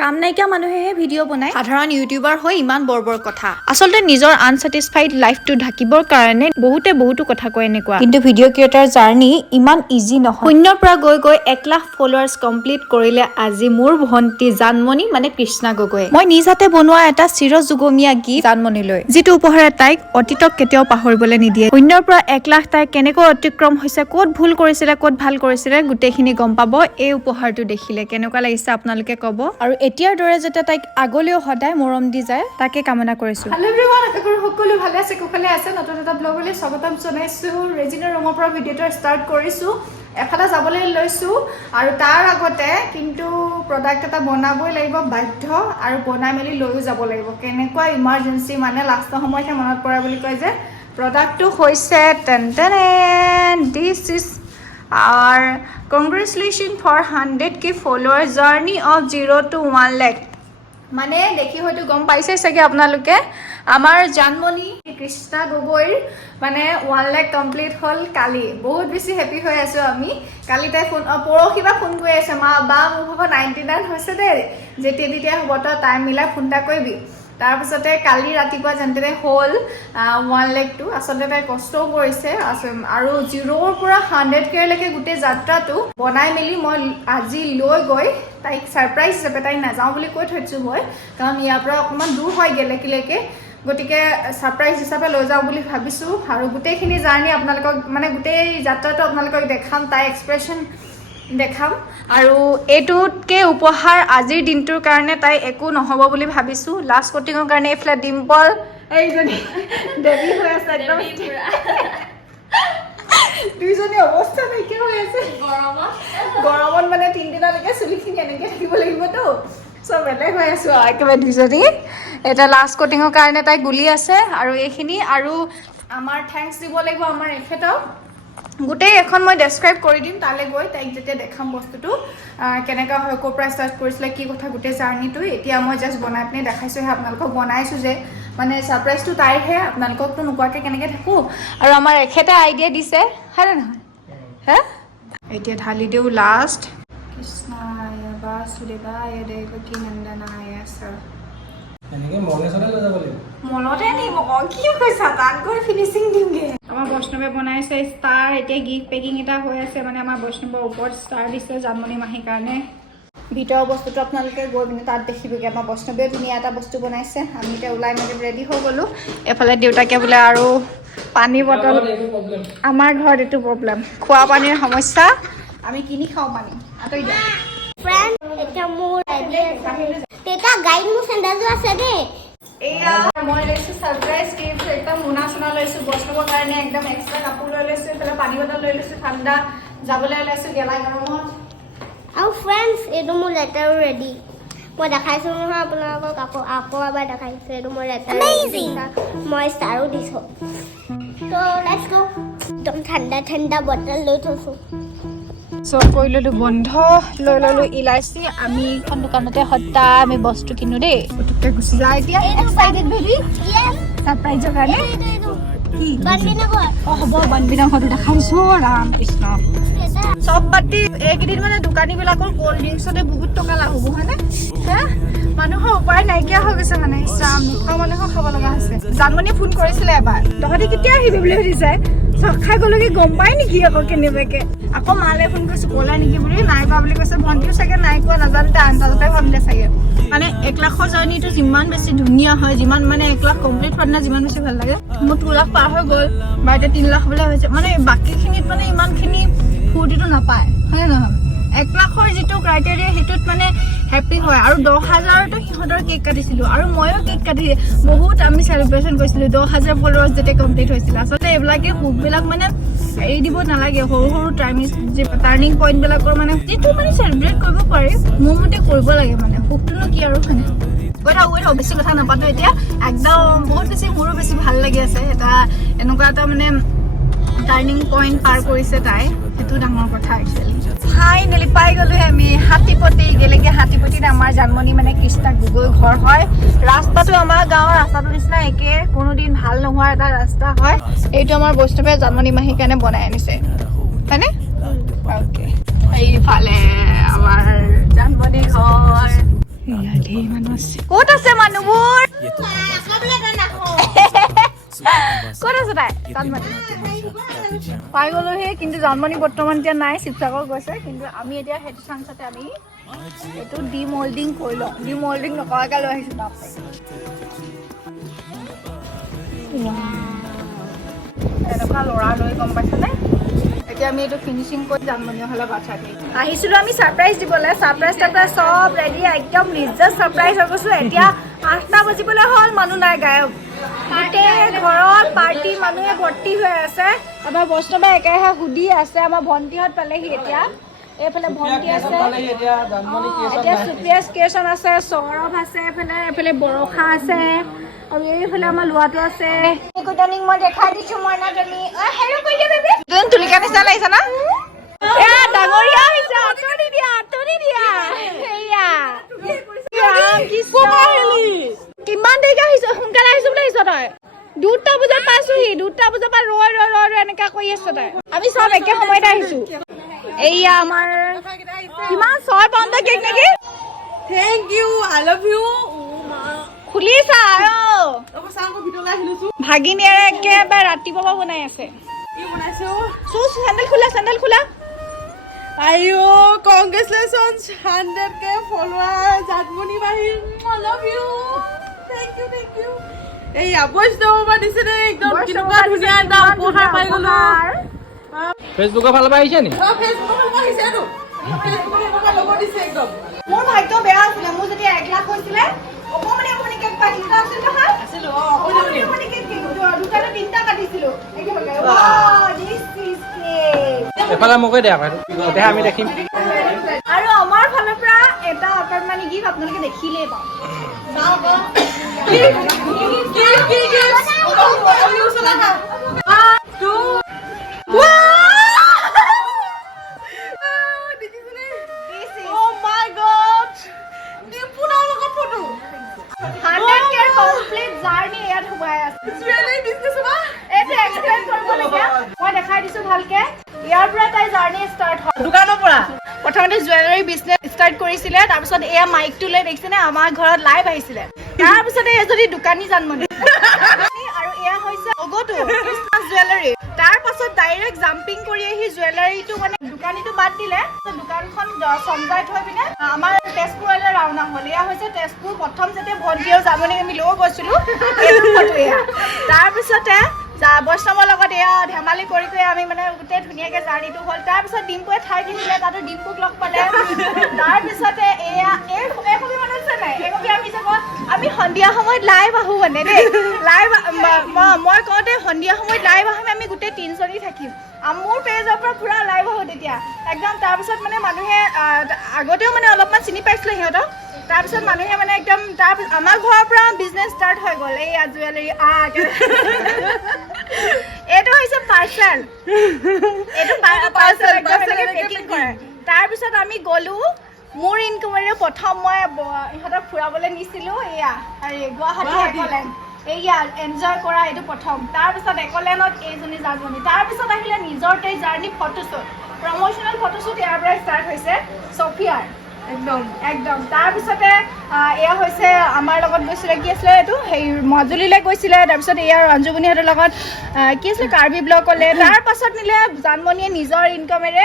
কাম নাইকিয়া মানুহেহে ভিডিঅ' বনায় সাধাৰণ ইউটিউবাৰ হৈ ইমান বৰ কথা আচলতে নিজৰ আনছেটিছফাইড লাইফটো ঢাকিবৰ কাৰণে বহুতো কথা কয় এনেকুৱা কিন্তু ভিডিঅ' ক্ৰিয়েটাৰ জাৰ্নি ইমান ইজি নহয় শূন্যৰ পৰা গৈ 1 লাখ ফলোৱাৰ্ছ কমপ্লিট কৰিলে আজি মোৰ ভণ্টি জানমণি মানে কৃষ্ণা গগৈ মই নিজ হাতে বনোৱা এটা চিৰযুগমীয়া গীত জানমণিলৈ যিটো উপহাৰে তাইক অতীতক কেতিয়াও পাহৰিবলৈ নিদিয়ে শূন্যৰ পৰা 1 লাখ তাই কেনেকৈ অতিক্ৰম হৈছে ক'ত ভুল কৰিছিলে ক'ত ভাল কৰিছিলে গোটেইখিনি গম পাব এই উপহাৰটো দেখিলে কেনেকুৱা লাগিছে আপোনালোকে ক'ব আৰু এতিয়াৰ দৰে যেতে তাইক আগলৈও সদায় মৰম দি যায় তাকে কামনা কৰিছো হেল্ল এভৰিৱান সকলো ভালে আছে কুশলে আছে নতুন এটা ব্লগলৈ স্বাগতম জনাইছো ৰেজিনাৰ ৰুমৰ পৰা ভিডিঅ'টো ষ্টাৰ্ট কৰিছো এফালে যাবলৈ লৈছো আৰু তাৰ আগতে কিন্তু প্ৰডাক্ট এটা বনাবই লাগিব বাধ্য আৰু বনাই মেলি লৈও যাব লাগিব কেনেকুৱা ইমাৰ্জেন্সি মানে লাষ্টৰ সময়তে মনত পৰে বুলি কয় যে প্ৰডাক্টটো হৈছে this is our congratulations for 100k follower journey of 0 to 1 lakh মানে দেখি হয়তো গম পাইছে চাগে আপোনালোকে আমাৰ জানমণি কৃষ্ণা গগৈৰ মানে 1 লাখ কমপ্লিট হল কালি বহুত বেছি হেপি হৈ আছো আমি কালি তাই ফোন পৰহিবা ফোন কৰি আছে মা বা মোৰ ভাগ 99 হৈছে দে যেতিয়া হ'ব তো টাইম মিলাই ফোন টা কৰিবি তাৰপিছতে কালি ৰাতিপুৱা যেনতে হল 1 লাখটো আচলতে তাই কষ্টও কৰিছে আৰু 0ৰ পৰা 100k লৈকে গোটেই যাত্ৰাটো বনাই মেলি মই আজি লৈ গৈ তাইক সাৰপ্ৰাইজ হিচাপে তাই নাযাওঁ বুলি কৈ থৈছো মই কাৰণ ইয়াৰ পৰা অকমান দূৰ হৈ গেলেকিলৈকে গতিকে সাৰপ্ৰাইজ হিচাপে লৈ যাওঁ বুলি ভাবিছো আৰু গোটেইখিনি জাৰ্নি আপোনালোকক মানে গোটেই যাত্ৰাটো আপোনালোকক দেখাম তাই এক্সপ্ৰেছন দেখাম আৰু এটোতকে উপহাৰ আজিৰ দিনটোৰ কাৰণে তাই একো নহব বুলি ভাবিছো লাষ্ট কোটিংৰ কাৰণে এফলা ডিম্পল এইজনী দেবী হৈ আছে একদম দুইজনী অৱস্থা নাইকিয়া হৈ আছে গৰমত মানে 3 দিনলৈকে চুলিখিনি এনেকৈ থাকিব লাগিবতো চব বেলেগ হৈ আছো একেবাৰে দুইজনী এটা লাষ্ট কোটিংৰ কাৰণে তাই গুলি আছে আৰু এইখিনি আৰু আমাৰ থেংকছ দিব লাগিব আমাৰ এখেতক গোটেই এখন মই ডেছক্ৰাইব কৰি দিম তালে গৈ তাইক যেতিয়া দেখাম বস্তুটো কেনেকা হয় কোপৰা ষ্টাৰ্ট কৰিছিলে কি কথা গোটেই জাৰ্নিটো এতিয়া মই জাষ্ট বনাই পিনে দেখাইছোহে আপোনালোকক বনাইছো যে মানে সাৰপ্ৰাইজটো তাইৰহে আপোনালোককতো নোকোৱাকৈ কেনেকৈ থাকোঁ আৰু আমাৰ এখেতে আইডিয়া দিছে হয়নে নহয় হে এতিয়া ঢালি দিওঁ লাষ্ট কৃষ্ণায় বাসুদেৱায় দেৱকী নন্দনায় সা এনেকে মনেছতে লৈ যাব লাগিব মনতে নিম কি কৈছা তাত গৈ ফিনিচিং দিমগে আমাৰ বৈষ্ণৱে বনাইছে ষ্টাৰ এতিয়া গিফ্ট পেকিং এটা হৈ আছে মানে আমাৰ বৈষ্ণৱৰ ওপৰত ষ্টাৰ দিছে জানমণি মাহীৰ কাৰণে ভিতৰৰ বস্তুটো আপোনালোকে গৈ পিনে তাত দেখিবগৈ আমাৰ বৈষ্ণৱেও ধুনীয়া এটা বস্তু বনাইছে আমি এতিয়া ওলাই মেলি ৰেডি হৈ গ'লোঁ এফালে দেউতাকে বোলে আৰু পানী বটল আমাৰ ঘৰত এইটো প্ৰব্লেম খোৱা পানীৰ সমস্যা আমি কিনি খাওঁ পানী আঁতৰি দিয়া ফ্ৰেণ্ড এটা মোৰ তেতা গাইড মোৰ চেণ্ডেলটো আছে দেই এয়া মই লৈছো সাৰপ্ৰাইজ গিফ্ট একদম মোনা চোনা লৈছো বৈষ্ণৱৰ কাৰণে একদম এক্সট্ৰা কাপোৰ লৈ লৈছো এইফালে পানী বটল লৈ লৈছো ঠাণ্ডা যাবলৈ ওলাইছো গেলা গৰমত আৰু ফ্ৰেণ্ডছ এইটো মোৰ লেটাৰো ৰেডি মই দেখাইছোঁ নহয় আপোনালোকক আকৌ এবাৰ দেখাইছোঁ এইটো মোৰ লেটাৰ মই ষ্টাৰো দিছোঁ তো লেটছ গো একদম ঠাণ্ডা বটল লৈ থৈছোঁ চব কৰি ল'লো বন্ধ লৈ ল'লো ইলাচি আমি এখন দোকানতে সদায় আমি বস্তু কিনো দেই পুতুককৈ গুচি যাওঁ এতিয়া এক্সাইটেড বেবি ছাৰপ্ৰাইজৰ কাৰণে কি হ'ব বনবিনা ঘৰটো দেখাইছোঁ ৰাম কৃষ্ণ চব বাতি এইকেইদিন মানে দোকানীবিলাকৰ ক'ল্ড ড্ৰিংকছতে বহুত টকা লাভ হ'ব হয়নে মানুহৰ উপায় নাইকিয়া হৈ গৈছে মানে ইছৰাম নোখোৱা মানুহো খাব লগা হৈছে জানমণিয়ে ফোন কৰিছিলে এবাৰ তহঁতি কেতিয়া আহিবি বুলি সুধিছে চখ খাই গ'লগৈ গম পাই নেকি আকৌ কেনেবাকৈ আকৌ মালে ফোন কৰিছোঁ ক'লা নেকি বুলি নাই কোৱা বুলি কৈছে ভণ্টিও চাগে নাই কোৱা নাজানোতে আন্দাজতে ভাবিলে চাগে মানে 1 লাখৰ জাৰ্নিটো যিমান বেছি ধুনীয়া হয় যিমান মানে 1 লাখ কমপ্লিট হোৱা দিনা যিমান বেছি ভাল লাগে মোৰ 2 লাখ পাৰ হৈ গ'ল বা এতিয়া 3 লাখ হ'বলৈ হৈছে মানে বাকীখিনিত মানে ইমানখিনি ফূৰ্তিটো নাপায় হয়নে নহয় 1 লাখৰ যিটো ক্ৰাইটেৰিয়া সেইটোত মানে হেপী হয় আৰু 10,000তো সিহঁতৰ কেক কাটিছিলোঁ আৰু ময়ো কেক কাটি বহুত আমি চেলিব্ৰেশ্যন কৰিছিলোঁ 10,000 ফলোৱাৰ্ছ যেতিয়া কমপ্লিট হৈছিলে আচলতে এইবিলাকে সুখবিলাক মানে এৰি দিব নালাগে সৰু টাৰ্ণিং পইণ্টবিলাকৰ মানে যিটো মানে চেলিব্ৰেট কৰিব পাৰি মোৰ মতে কৰিব লাগে মানে সুখটোনো কি আৰু মানে বেছি কথা নাপাতো এতিয়া একদম বহুত বেছি মোৰো বেছি ভাল লাগি আছে এটা এনেকুৱা এটা মানে টাৰ্ণিং পইণ্ট পাৰ কৰিছে তাই সেইটো ডাঙৰ কথা একচুৱেলি ফাইনেলি পাই গ'লোঁ আমি হাতীপতি গেলেকে হাতীপতিত আমাৰ জানমণি মানে কৃষ্ণা গগৈ ঘৰ হয় ৰাস্তাটো আমাৰ গাঁৱৰ ৰাস্তাটোৰ নিচিনা একে কোনোদিন ভাল নোহোৱা এটা ৰাস্তা হয় এইটো আমাৰ বৈষ্ণৱে জানমণি মাহীৰ কাৰণে বনাই আনিছে হয়নে অ'কে এইফালে আমাৰ জানমণি ঘৰ ঢেৰ মানুহ আছে ক'ত আছে মানুহবোৰ ক'ত আছে তাই জানমণি পাই গ'লোহি কিন্তু জানমণি বৰ্তমান এতিয়া নাই শিৱসাগৰ গৈছে কিন্তু আমি এতিয়া সেইটো চান্সতে আমি এইটো ডিমল্ডিং কৰি লওঁ ডিমল্ডিং নকৰাকৈ লৈ আহিছোঁ তাত এনেকুৱা ল'ৰা লৈ গম পাইছেনে এতিয়া আমি এইটো ফিনিচিং কৰি জানমণি হ'লে বাচ্চাকে আহিছিলোঁ আমি ছাৰপ্ৰাইজ দিবলৈ ছাৰপ্ৰাইজ চব ৰেডি একদম নিজে ছাৰপ্ৰাইজ হৈ গৈছোঁ এতিয়া 8টা বাজিবলৈ হ'ল মানুহ নাই গায়ব গোটেই ঘৰত পাৰ্টি মানুহে ভৰ্তি হৈ আছে আমাৰ বৈষ্ণৱে একেৰাহে সুধি আছে আমাৰ ভণ্টিহঁত পালেহি এতিয়া এইফালে ভণ্টি আছে এতিয়া সুপ্ৰিয়া কেশন আছে সৌৰভ আছে এইফালে বৰষা আছে আৰু এইফালে আমাৰ ল'ৰাটো আছে কুটনিক মই দেখাই দিছোঁ মইনাজনী হেল্ল' কৈ দিয়া বেবি তুমি তুলিকা নিচিনা লাগিছে না ডাঙৰীয়া হৈছে আঁতৰি দিয়া সেয়া কিমান দেৰিকে আহিছ সোনকালে আহিছো বুলি আহিছ তই 2টা বজাত পাইছোহি 2টা বজাৰ পৰা ৰৈ এনেকা কৰি আছ তই আমি চব একে সময়তে আহিছো এইয়া আমাৰ কিমান 6 পাউণ্ডৰ কেক নেকি Thank you. I love you. খুলিছা ভাগিনীয়ে একেবাৰে ৰাতিপুৱা বনাই আছে চেণ্ডেল খোলা Ayo, congratulations 100k follower Jadmoni Bahi. I love you. Thank you. Hey, abosh do ba dise de ekdom kinuka dhuniya da upahar pai golo. ফেচবুকৰ ফালৰ পৰা আহিছে নি Facebook ma hise do. Facebook ma logo dise ekdom. মোৰ ভাগ্য বেয়া আছিলে মোৰ যেতিয়া 1 লাখ হৈছিলে অকমানি কেক পাইছিলো আছিল নহয় Asilo অকমানি কেক দুটানে 3টা কাটিছিলো একেলগে ওয়াও দিস ইজ কেক এফালে মোকে দিয়া বাৰু দেহা আমি দেখিম আৰু আমাৰ ফালৰ পৰা এটা অকমানি গিফ্ট আপোনালোকে দেখিলেই পাব Oh my god. Dipuna logo photo. 100k complete journey ইয়াত সোমাই আছে It's really business ba? এইটো এক্সপ্লেইন কৰিব লাগে মই দেখাই দিছো ভালকে ইয়াৰ পৰা তাই জাৰ্নি ষ্টাৰ্ট হয় Dukaনৰ পৰা প্ৰথমতে জুৱেলাৰী বিজনেছ ষ্টাৰ্ট কৰিছিলে তাৰপিছত এয়া মাইকটো লৈ দেখিছেনে আমাৰ ঘৰত লাইভ আহিছিলে তাৰপিছতে এজনী দোকানী জানমণি আৰু এয়া হৈছে লগতো ক্ৰিছমাছ জুৱেলাৰী তাৰপাছত ডাইৰেক্ট জাম্পিং কৰি আহি জুৱেলাৰীটো মানে দোকানীটো বাদ দিলে দোকানখন চমজাই থৈ পিনে আমাৰ তেজপুৰলৈ ৰাওনা হ'ল এয়া হৈছে তেজপুৰ প্ৰথম যেতিয়া ভণ্টি আৰু জানমণিক আমি লৈ গৈছিলোঁ এইটো ফটো এয়া তাৰপিছতে বৈষ্ণৱৰ লগত এয়া ধেমালি কৰি আমি মানে গোটেই ধুনীয়াকৈ জাৰ্ণিটো হ'ল তাৰপিছত ডিম্পুৱে ঠাই কিনিলে তাতো ডিম্পুক লগ পালে তাৰপিছতে এয়া এই কবি মানুহ আছে নাই এই কবি আমি সন্ধিয়া সময়ত লাইভ আহোঁ মানে দেই লাইভ মই কওঁতে সন্ধিয়া সময়ত লাইভ আহিম আমি গোটেই 3জনী থাকিম মোৰ পেজৰ পৰা পুৰা লাইভ আহোঁ তেতিয়া একদম তাৰপিছত মানে মানুহে আগতেও মানে অলপমান চিনি পাইছিলে সিহঁতক তাৰপিছত মানুহে মানে একদম আমাৰ ঘৰৰ পৰা বিজনেছ ষ্টাৰ্ট হৈ গ'ল এই জুৱেলাৰী এইটো হৈছে পাৰ্চেল এইটো পাৰ্চেল পেকিং কৰে তাৰপিছত আমি গ'লোঁ মোৰ ইনকামেৰে প্ৰথম মই ইহঁতক ফুৰাবলৈ নিছিলোঁ এয়া গুৱাহাটী একলেণ্ড এইয়া এনজয় কৰা এইটো প্ৰথম তাৰপিছত একলেণ্ডত এইজনী জানমণি তাৰপিছত আহিলে নিজৰ এই জাৰ্ণি ফটোশ্বুট প্ৰমোশ্যনেল ফটোশ্বুট ইয়াৰ পৰা ষ্টাৰ্ট হৈছে ছফিয়াৰ একদম তাৰপিছতে এয়া হৈছে আমাৰ লগত গৈছিলে কি আছিলে এইটো সেই মাজুলীলৈ গৈছিলে তাৰপিছত এয়া ৰঞ্জুমণিহঁতৰ লগত কি আছিলে কাৰ্বি ব্লকলৈ তাৰপাছত নিলে জানমণিয়ে নিজৰ ইনকামেৰে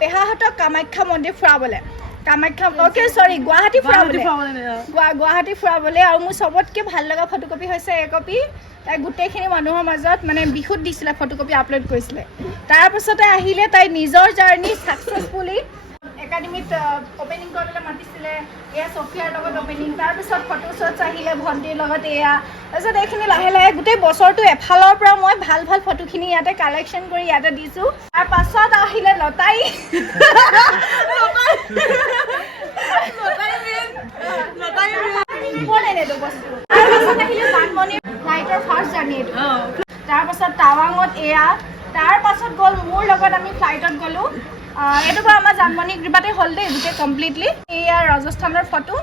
পেহাহঁতক কামাখ্যা মন্দিৰ ফুৰাবলৈ গুৱাহাটী ফুৰাবলৈ আৰু মোৰ চবতকৈ ভাল লগা ফটোকপি হৈছে এই কপি তাই গোটেইখিনি মানুহৰ মাজত মানে বিহুত দিছিলে ফটোকপি আপলোড কৰিছিলে তাৰপিছতে আহিলে তাই নিজৰ জাৰ্ণি ছাকচেছফুলি একাডেমিত অপেনিং কৰিবলৈ মাতিছিলে এয়া ছফিয়াৰ লগত অপেনিং তাৰপিছত ফটোশ্বুট আহিলে ভণ্টিৰ লগত এয়া তাৰপিছত এইখিনি লাহে লাহে গোটেই বছৰটো এফালৰ পৰা মই ভাল ফটোখিনি ইয়াতে কালেকশ্যন কৰি ইয়াতে দিছোঁ তাৰপাছত আহিলে লতাই তাৰপাছত আহিলে জানমণিৰ ফ্লাইটৰ ফাৰ্ষ্ট জাৰ্ণি এইটো তাৰপাছত টাৱাঙত এয়া তাৰপাছত গ'ল মোৰ লগত আমি ফ্লাইটত গ'লোঁ এইটো বাৰু আমাৰ জানমণিৰ কৃপাতে হ'ল দেই গোটেই কমপ্লিটলি এয়া ৰাজস্থানৰ ফটো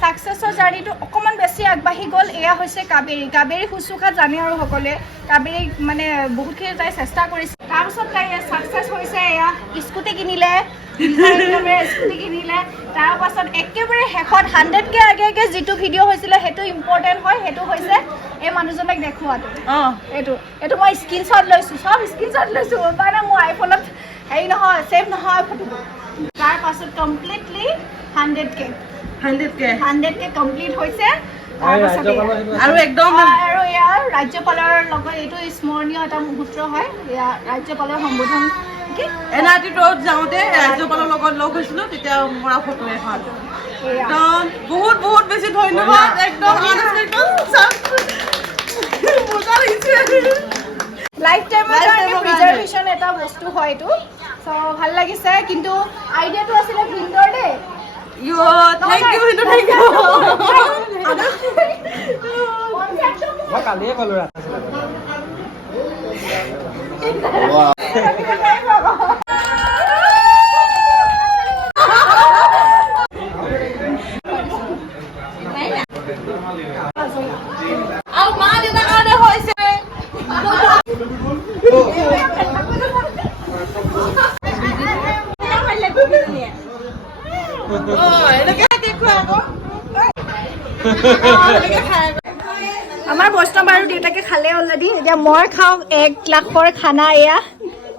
ছাকচেছৰ জাৰ্ণিটো অকণমান বেছি আগবাঢ়ি গ'ল এয়া হৈছে কাবেৰী শুশ্ৰূষা জানে আৰু সকলোৱে কাবেৰীক মানে বহুতখিনি তাই চেষ্টা কৰিছে তাৰপিছত তাই ছাকচেছ হৈছে এয়া স্কুটি কিনিলে স্কুটি কিনিলে তাৰ পাছত একেবাৰে শেষত 100K আগে যিটো ভিডিঅ' হৈছিলে সেইটো ইম্পৰ্টেণ্ট হয়, সেইটো হৈছে এই মানুহজনক দেখুৱাটো। এইটো মই স্ক্ৰীনশ্বট লৈছোঁ, চব স্ক্ৰীনশ্বট লৈছোঁ, মানে মোৰ আইফোনত হেৰি নহয়, ছেভ নহয় ফটোবোৰ। তাৰ পাছত কমপ্লিটলি 100K কমপ্লিট হৈছে। আৰু একদম আৰু ইয়াৰ ৰাজ্যপালৰ লগত এইটো স্মৰণীয় এটা মুহূৰ্ত হয়। ৰাজ্যপালৰ সম্বোধন এনআৰটি ৰোড যাওঁতে ৰাজ্যপালৰ লগত লগ হৈছিলো, তেতিয়া মৰা ফটো এখন। একদম বহুত বহুত বেছি ধন্যবাদ। একদম লাইফ টাইমৰ কাৰণে প্ৰিজাৰ্ভেশ্যন এটা বস্তু হয় এইটো। চ' ভাল লাগিছে, কিন্তু আইডিয়াটো আছিলে ভিন্দৰ দেই। Thank you. মই কালিয়ে ক'লো ৰাতি আৰু মা দেউতাৰ কাৰণে হৈছে আমাৰ বৈষ্ণৱ আৰু দেউতাকে খালে অলৰেডি। এতিয়া মই খাওঁ 1 লাখৰ খানা। এয়া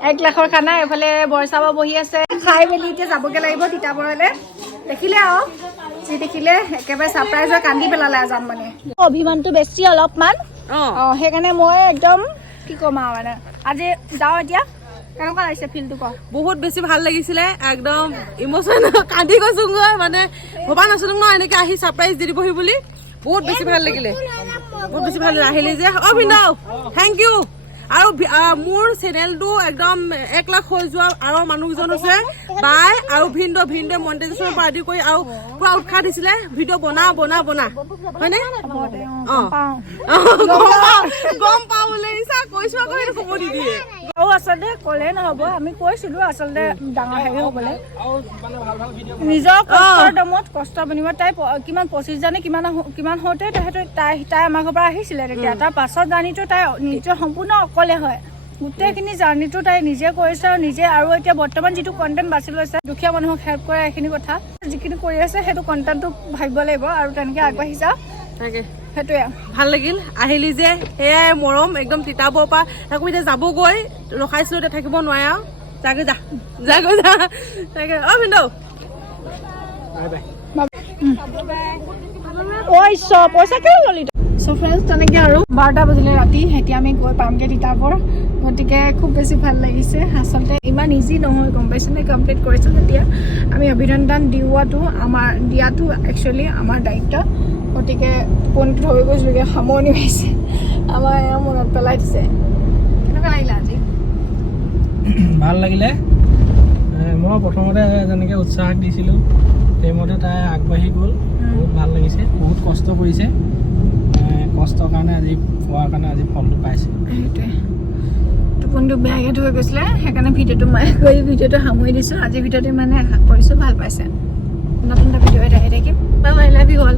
1 লাখৰ খানা। এইফালে বৰচাব বহি আছে, খাই মেলি এতিয়া যাবগৈ লাগিব তিতাবৰলৈ। দেখিলে আৰু যি দেখিলে একেবাৰে ছাৰপ্ৰাইজ হৈ কান্দি পেলালে এজন মানে। অভিমানটো বেছি অলপমান, সেইকাৰণে মই একদম কি ক'ম আৰু মানে। আজি যাওঁ এতিয়া। কেনেকুৱা লাগিছে ফিলটো ক? বহুত বেছি ভাল লাগিছিলে, একদম ইমোচন কান্দি গৈছোগৈ, মানে ভবা নাছিলো ন এনেকে আহি ছাৰপ্ৰাইজ দি দিবহি বুলি। বহুত বেছি ভাল লাগিলে, বহুত বেছি ভাল আহিলে যে। ভিন্দাও থেংক ইউ। আৰু মোৰ চেনেলটো একদম 1 লাখ হৈ যোৱা আৰু মানুহজন হৈছে বাই আৰু ভিন্দে মনিটাইজেশ্যনৰ পৰা আদি কৰি আৰু পুৰা উৎসাহ দিছিলে ভিডিঅ' বনা হয়নে? গম পাওঁ বোলে ইচ্ছা কৈছো আকৌ সেইটো খবৰ নিদিয়ে। আচলতে ক'লে নহ'ব, আমি কৈছিলো আচলতে ডাঙৰ হেৰি হ'বলৈ। নিজৰ কষ্টৰ দমত কষ্টৰ বিনিময়ত তাই কিমান 25 নে কিমান হওঁতে তাই আমাৰ ঘৰৰ পৰা আহিছিলে। তেতিয়া তাৰ পাছত জাৰ্ণিটো তাই নিজৰ সম্পূৰ্ণ অকলে হয়। গোটেইখিনি জাৰ্ণিটো তাই নিজে কৰিছে আৰু নিজে। আৰু এতিয়া বৰ্তমান যিটো কণ্টেণ্ট বাছি লৈছে, দুখীয়া মানুহক হেল্প কৰা এইখিনি কথা যিখিনি কৰি আছে, সেইটো কণ্টেণ্টটো ভাবিব লাগিব আৰু তেনেকৈ আগবাঢ়ি যাওঁ। তাকে সেইটোৱে ভাল লাগিল আহিলি যে, সেয়াই মৰম একদম তিতাবৰ পৰা। তাকো এতিয়া যাবগৈ ৰখাইছিলো, এতিয়া থাকিব নোৱাৰে আৰু যাগৈ যা তাকে। ভিন্দৌ পইচা কিয় ললি? চ' ফ্ৰেণ্ডছ তেনেকৈ আৰু 12টা বাজিলে ৰাতি। এতিয়া আমি গৈ পামগৈ তিতাবৰ। গতিকে খুব বেছি ভাল লাগিছে। আচলতে ইমান ইজি নহয়, গম পাইছেনে? কমপ্লিট কৰিছোঁ যেতিয়া আমি অভিনন্দন দিয়াটো একচুৱেলি আমাৰ দায়িত্ব। গতিকে টোপনিটো ধৰি গৈছিলোগৈ, সামৰণি মাৰিছে আমাৰ এয়া মনত পেলাই দিছে। কেনেকুৱা লাগিলে আজি? ভাল লাগিলে। মই প্ৰথমতে যেনেকৈ উৎসাহ দিছিলোঁ সেইমতে তাই আগবাঢ়ি গ'ল। বহুত ভাল লাগিছে। বহুত কষ্ট কৰিছে, কষ্টৰ কাৰণে আজি পোৱাৰ কাৰণে আজি ফলটো পাইছে। সেইটোৱে টোপনিটো বেয়াকৈ ধৰি গৈছিলে, সেইকাৰণে ভিডিঅ'টো সামৰি দিছোঁ। আজিৰ ভিডিঅ'টো মানে আশা কৰিছোঁ ভাল পাইছে। নতুন এটা ভিডিঅ' এটা আহি থাকিম। Bye bye, love you all.